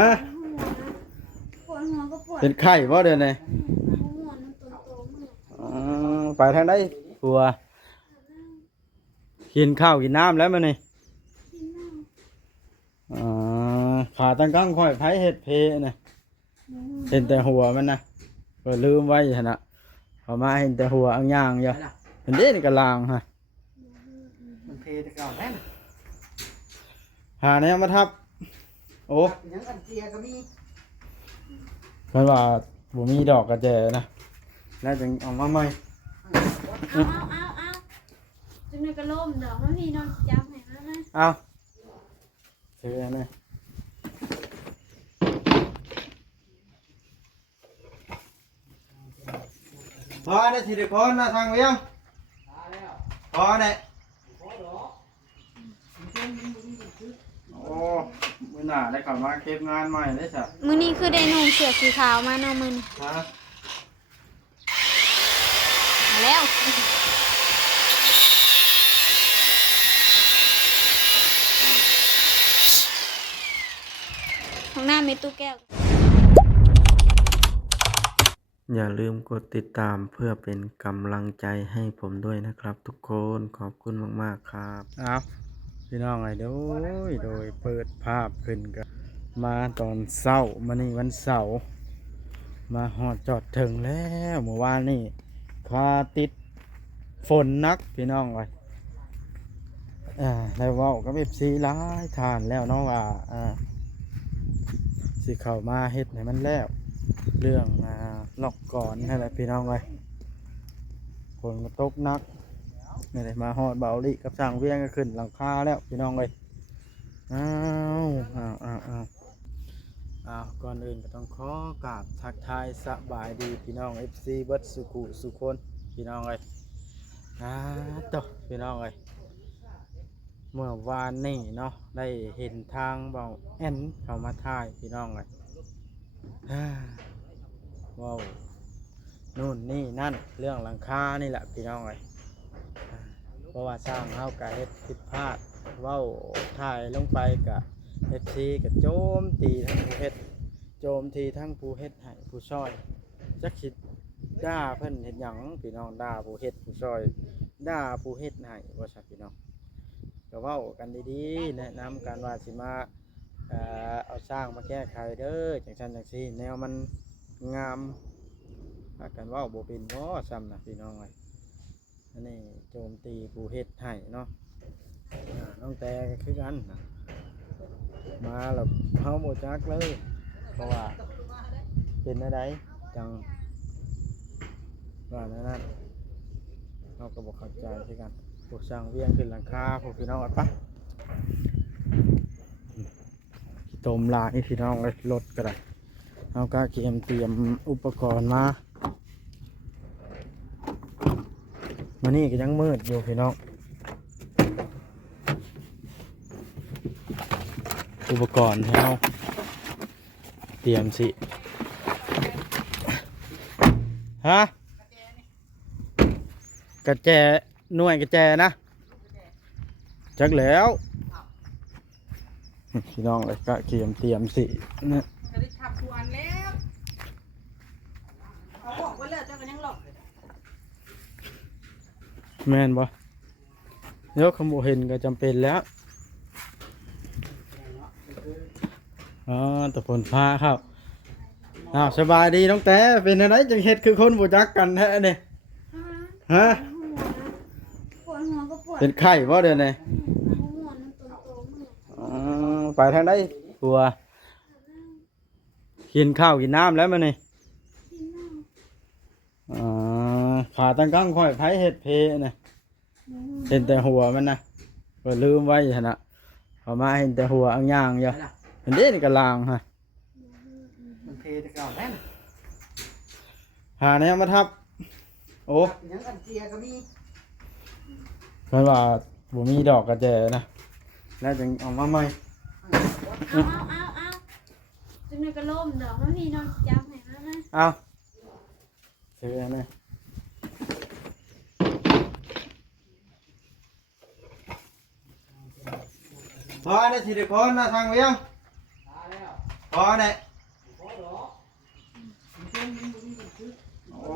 ฮะปวดหัวก็ปวดเป็นไข้บ่เดี๋ยวนี้หัวน้ำตัวโตมาก ไปทางใดกลัวกินข้าวกินน้ำแล้วมันนี่ กินเหล้า ขาตั้งกั้งค่อยไผเฮ็ดเพนะเห็นแต่หัวมันนะก็ลืมไว้หั่นน่ะพอมาเห็นแต่หัวอังย่างอยู่เห็นเด้นี่ก็ลางฮะ มันเพแต่เก่าแม่น หาแนวมาทับโอ้ ยังอันเจียก็มี เพิ่นว่าบ่มีดอกกระแจนะแล้วจึงเอามาใหม่ เอาจึงในกระโลมดอกมันพี่นอนจับให้มาไหม เอาถืออันนี้พอได้สิริพรนะทางเวียงพอได้โอ้มื้อหน้าได้เข้ามาเก็บงานใหม่ได้ซะ มื้อนี้คือได้นุ่งเสื้อสีขาวมาเนาะมื้อนี้ ฮะ มาแล้วของหน้ามีตู้แก้ว อย่าลืมกดติดตามเพื่อเป็นกำลังใจให้ผมด้วยนะครับทุกคนขอบคุณมากๆครับ ครับพี่น้องไอ้โดยเปิดภาพขึ้นกันมาตอนเช้ามานี่วันเสาร์มาหอดจอดถึงแล้วเมื่อวานนี่คาติดฝนนักพี่น้องไว้แล้วเว่าก็แบบซีร้ายทานแล้วเนาะว่าสิเข้ามาเฮ็ดให้มันแล้วเรื่องล็อกก่อนนั่นแหละพี่น้องไว้ฝนก็ตกหนักนี่เลยมาหอดเบาลิกับสร้างเวียงก็ขึ้นหลังคาแล้วพี่น้องเลยอ้าวก่อนอื่นก็ต้องขอกราบทักทายสบายดีพี่น้อง FC เบิดสุขุสุคนพี่น้องเลยต่อพี่น้องเลยเมื่อวานนี่เนาะได้เห็นทางเบาแอนเข้ามาถ่ายพี่น้องเลยว้าวนู่นนี่นั่นเรื่องหลังคานี่แหละพี่น้องเลยเพราะว่าสร้างเฮากะเฮ็ดผิดพลาดเว้าถ่ายลงไปกะ FC กะโจมตีทั้งผู้เฮ็ดโจมตีทั้งผู้เฮ็ดให้ผู้ช่วยจักคิดด่าเพิ่นเฮ็ดหยังพี่น้องด่าผู้เฮ็ดผู้ช่วยด่าผู้เฮ็ดให้ว่าซั่นพี่น้องก็เว้ากันดีๆแนะนำกันว่าสิมาเอาสร้างมาแก้ไขเด้อจังซั่นจังซี่แนวมันงามพากันเว้าบ่เป็นบ่ซ้ำนะพี่น้องเอ้ยอันนี้โจมตีผู้เฮ็ดให้เนาะน้องแต่ก็คือกันนะมาแล้วเฮาบ่จักเลยเพราะว่าเป็นอะไรจังว่านั้นเฮาก็บ่เข้าใจคือกันพวกสร้างเวียงขึ้นหลังคาพวกพี่น้องปะต้มลายพี่น้องเลยรถก็ได้เฮาก็เตรียมอุปกรณ์มามานี่ก็ยังมืดอยู่พี่น้องอุปกรณ์ให้เราเตรียมสิฮะกระแจหน่วยกระแจนะจักแล้วพี่น้องเลยก็เตรียมสิเนี่ย ก็ได้ขับทุกอันแล้วเขาบอกว่าเลิกเจ้าก็ยังหลอก แม่นบ่เดี๋ยวขโมยเห็นก็จำเป็นแล้วตะพนพาครับสบายดีน้องแต่เป็นอะไรจังเฮ็ดคือคนบ่จักกันแท้เนี่ยฮะ ปวดหัวก็ปวด เป็นไข้บ่เดี๋ยวนี้ หัวน้ำตัวโตมาก ไปทางใดกลัวกินข้าวกินน้ำแล้วมันนี่ กินเหล้า ขาตั้งกั้งค่อยไผเฮ็ดเพนะเห็นแต่หัวมันนะก็ลืมไว้หั่นน่ะพอมาเห็นแต่หัวอังย่างอยู่เห็นเด้นี่ก็ลางฮะ มันเพแต่เก่าแม่น หาแนวมาทับโอ้ ยังอันเจียก็มี เพิ่นว่าบ่มีดอกกระแจนะแล้วจึงเอามาใหม่ เอาจึงในกระโลมดอกมันพี่นอนจับให้มาไหม เอาถืออันนี้พอได้สิริพรนะทางเวียง พอได้โอ้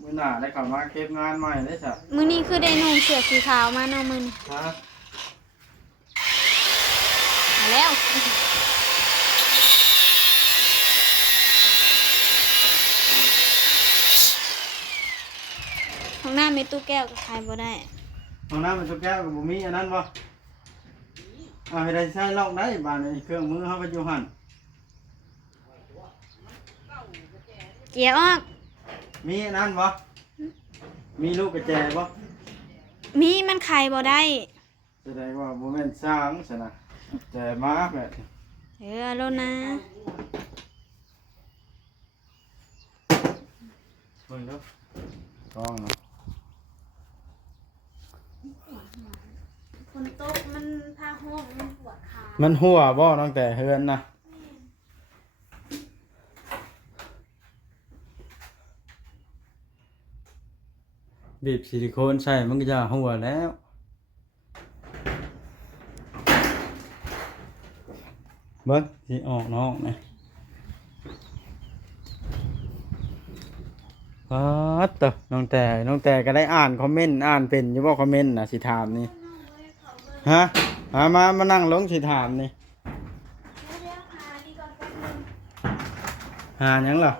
มื้อหน้าได้เข้ามาเก็บงานใหม่ได้จ้ะ มื้อนี้คือได้นุ่งเสื้อสีขาวมาเนาะมื้อนี้ ฮะ มาแล้วของหน้ามีตู้แก้วก็ขายบ่ได้ ห้องน้ำมันตัวแก้วกับบุมีอันนั้นบ่เอาให้ได้ใช้ลอกได้บ้านนี้เครื่องมือเขาก็อยู่หั่น เกียร์ออก มีอันนั้นบ่มีลูกกระแจบ่ มีมันขายบ่ได้ แสดงว่าบ่แม่นสร้างซะนะแจมาแบบ เอาแล้วนะ เบิ่งดูกล้องเนาะ ฝนตกมันพาห้องมันปวดขา มันหัวบ่ตั้งแต่เฮือนนะบีบซิลิโคนใส่มันก็จะหัวแล้วเบิ่งสิออกนอกนะปัดเตอะน้องแต่ก็ได้อ่านคอมเมนต์อ่านเป็นอยู่บ่คอมเมนต์น่ะสิถามนี่ฮะมานั่งลงสิถามนี่หาหยังล่ะ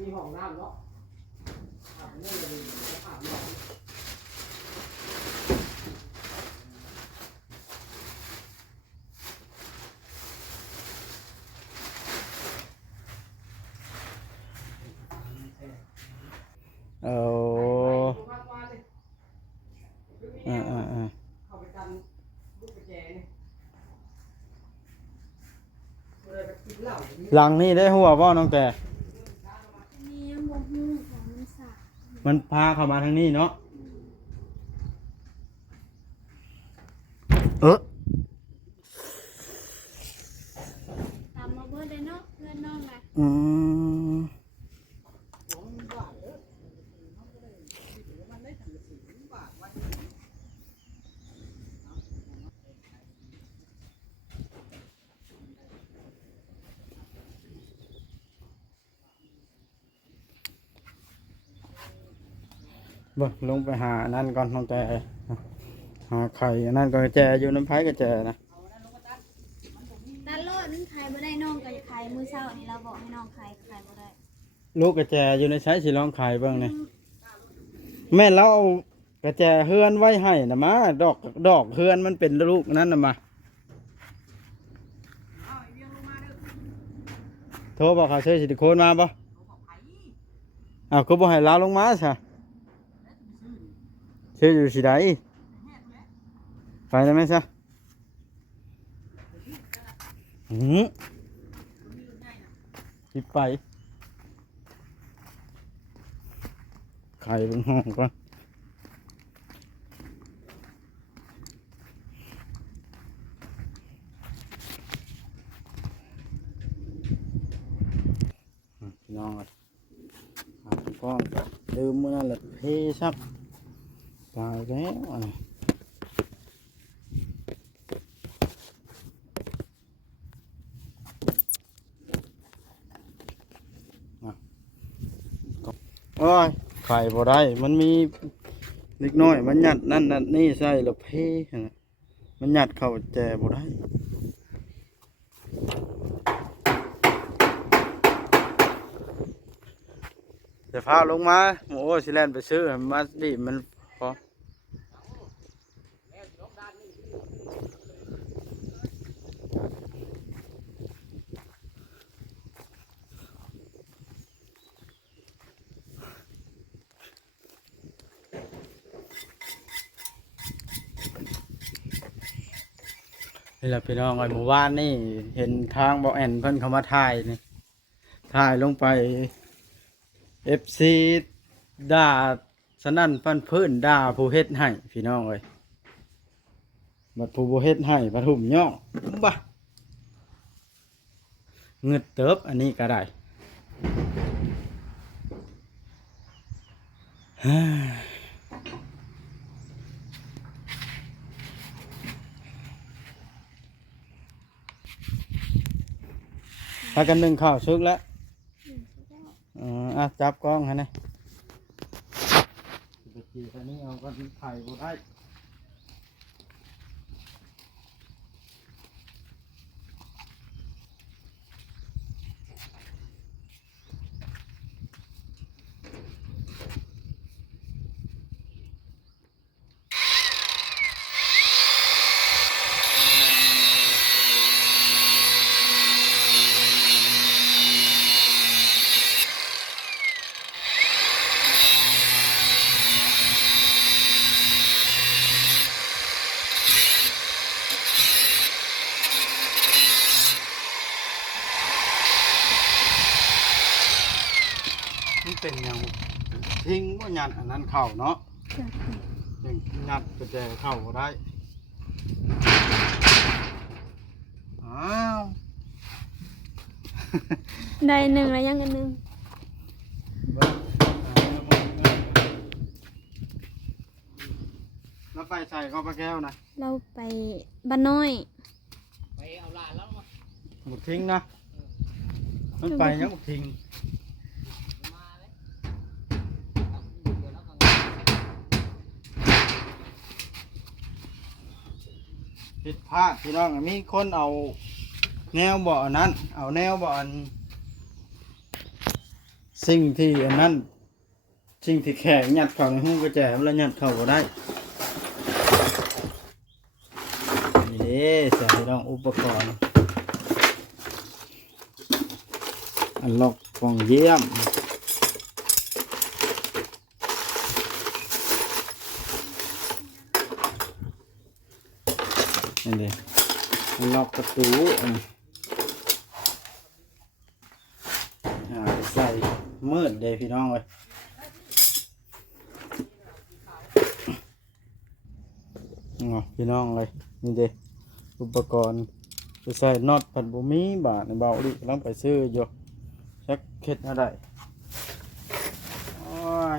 มีห้องน้ำเนาะ เอา เข้าไปกันลูกกระแจนี่เลยไปกินเหล้าอย่างนี้ หลังนี่ได้หัวบ่น้องแต่ มียังบ่ฮู้ของมันสา มันพาเข้ามาทางนี้เนาะตามมาเบิดได้เนาะเพื่อนน้องน่ะ อืมบ่ลงไปหาอันนั่นก่อนน้องแต่หาไข่อันนั่นก็แจอยู่น้ำไผ่ก็แจนะ ด้านโลดมันขายบ่ได้น้องก็จะขายมื้อเช้านี่เราบอกให้น้องขายก็ขายบ่ได้ ลูกกระแจอยู่ในใช้สิลองไข่เบิ่งนี่แม่เราเอากระแจเฮือนไว้ให้นะมาดอกเฮือนมันเป็นลูกนั้นน่ะมาโทรบอกเขาซื้อซิลิโคนมาบ่อ้าวก็บ่ให้ลาวลงมาซะซื้ออยู่สิใดไปได้ไหมซะคิดไปไข่บนห้องก่อนพี่น้องอ่ะก้อนลืมมันนั่นแหละเทซับตายแล้วอันนี้โอ้ยไข่บ่ได้มันมีเล็กน้อยมันหยัดนั่นนี่ใส่แล้วเพนะมันหยัดเข้าแจบ่ได้จะพาลงมาโอ้สิแล่นไปซื้อมาดิมันพอนี่แหละพี่น้องไอ้หมู่บ้านนี่เห็นทางบ่แอนเพิ่นเข้ามาถ่ายนี่ถ่ายลงไป FC ด่าสนั่นปั้นพื้นด่าผู้เฮ็ดให้พี่น้องเอ้ยบัดผู้บ่เฮ็ดให้บัดหุ่มย่องบ่เงึดเติบอันนี้ก็ได้ พากันนึ่งข้าวชุกแล้ว อืมแล้ว อ่ะจับกล้องฮะนะไปจีตอนนี้เอาก็ถ่ายบ่ได้มันเป็นอย่างทิ้งว่าหยัดอันนั้นเข่าเนาะ จ้ะ ยังหยัดกระแจเข่าบ่ได้อ้าว ได้หนึ่งแล้วยังกันหนึ่ง แล้วไปใส่เข้าปลาแก้วนะ เราไปบ้านน้อย ไปเอาหลานแล้วมา หมดทิ้งนะมันไปยังหมดทิ้ง มาเลยเดี๋ยวแล้วก็ ผิดพลาดพี่น้องมีคนเอาแนวเบาะอันนั้น เอาแนวเบาะอันสิ่งที่อันนั้นสิ่งที่แข็งยัดเข้าในหูกระแจแล้วยัดเข้าบ่ได้นี่เด้ใส่พี่น้องอุปกรณ์อันล็อกกล่องเยี่ยมนี่เด้อันล็อกประตูใส่มืดเลยพี่น้องเลยพี่น้องเลยนี่เด้อุปกรณ์จะใส่น็อตผัดบุมีบาทในเบาดิกำลังไปซื้ออยู่ชักเข็ดอะไรโอ้ย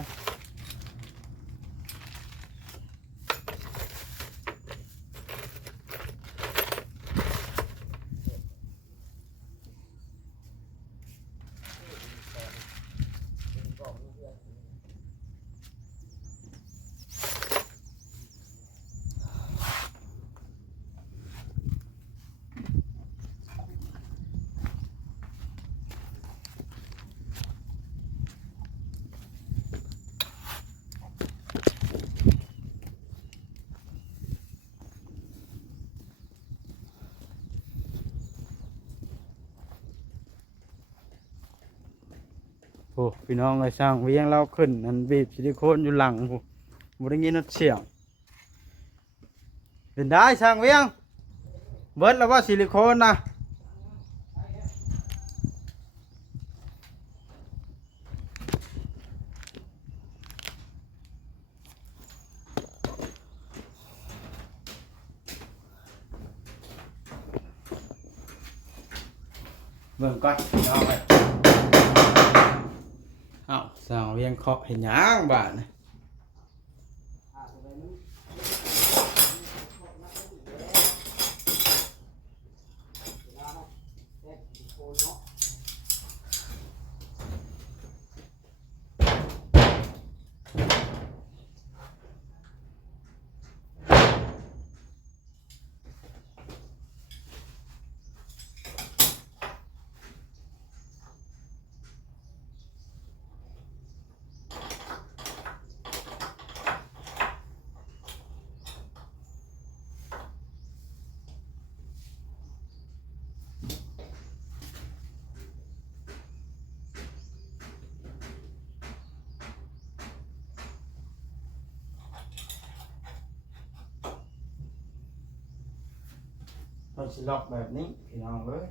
โอ้พี่น้องเลยสร้างเวียงเราขึ้นอันบีบซิลิโคนอยู่หลังผู้บ่ได้ยินนัดเสียงเป็นได้สร้างเวียงเบิดแล้วว่าซิลิโคนนะเบิ่งก่อนพี่น้องเลยอ้าวสร้างเวียงเคาะเห็นหยังบาดนะเราสิล็อกแบบนี้พี่น้องเอ้ย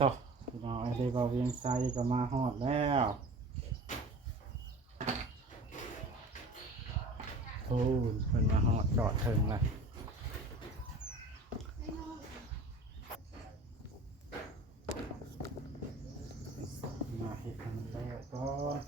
ต่อพี่น้องไอ้เด็กเวียงไซก็มาฮอดแล้ว พูนเพิ่นมาฮอดจอดถึงละมาเฮ็ดให้มันแล้วก่อน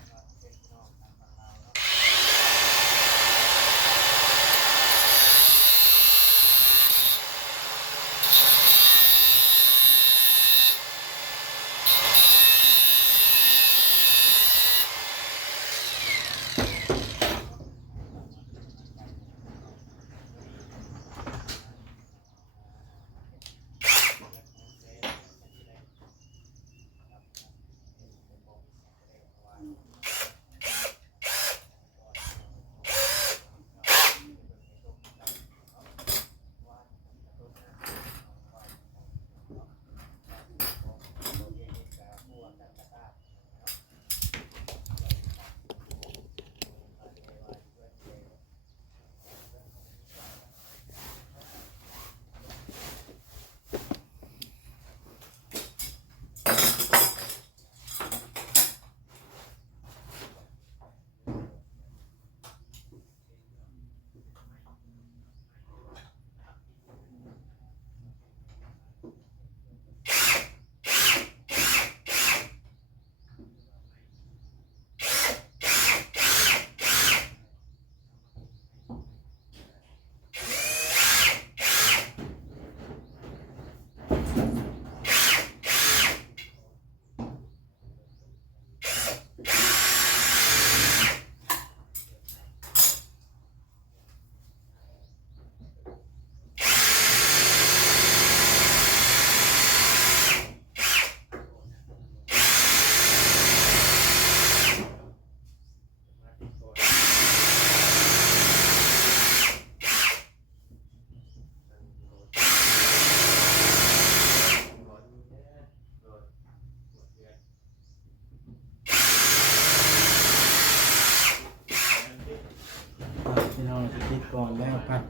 พี่น้องจะคิดก่อนแล้วกัน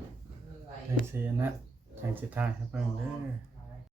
จังเสียนะจังสิทายให้เบิ่งเด้อ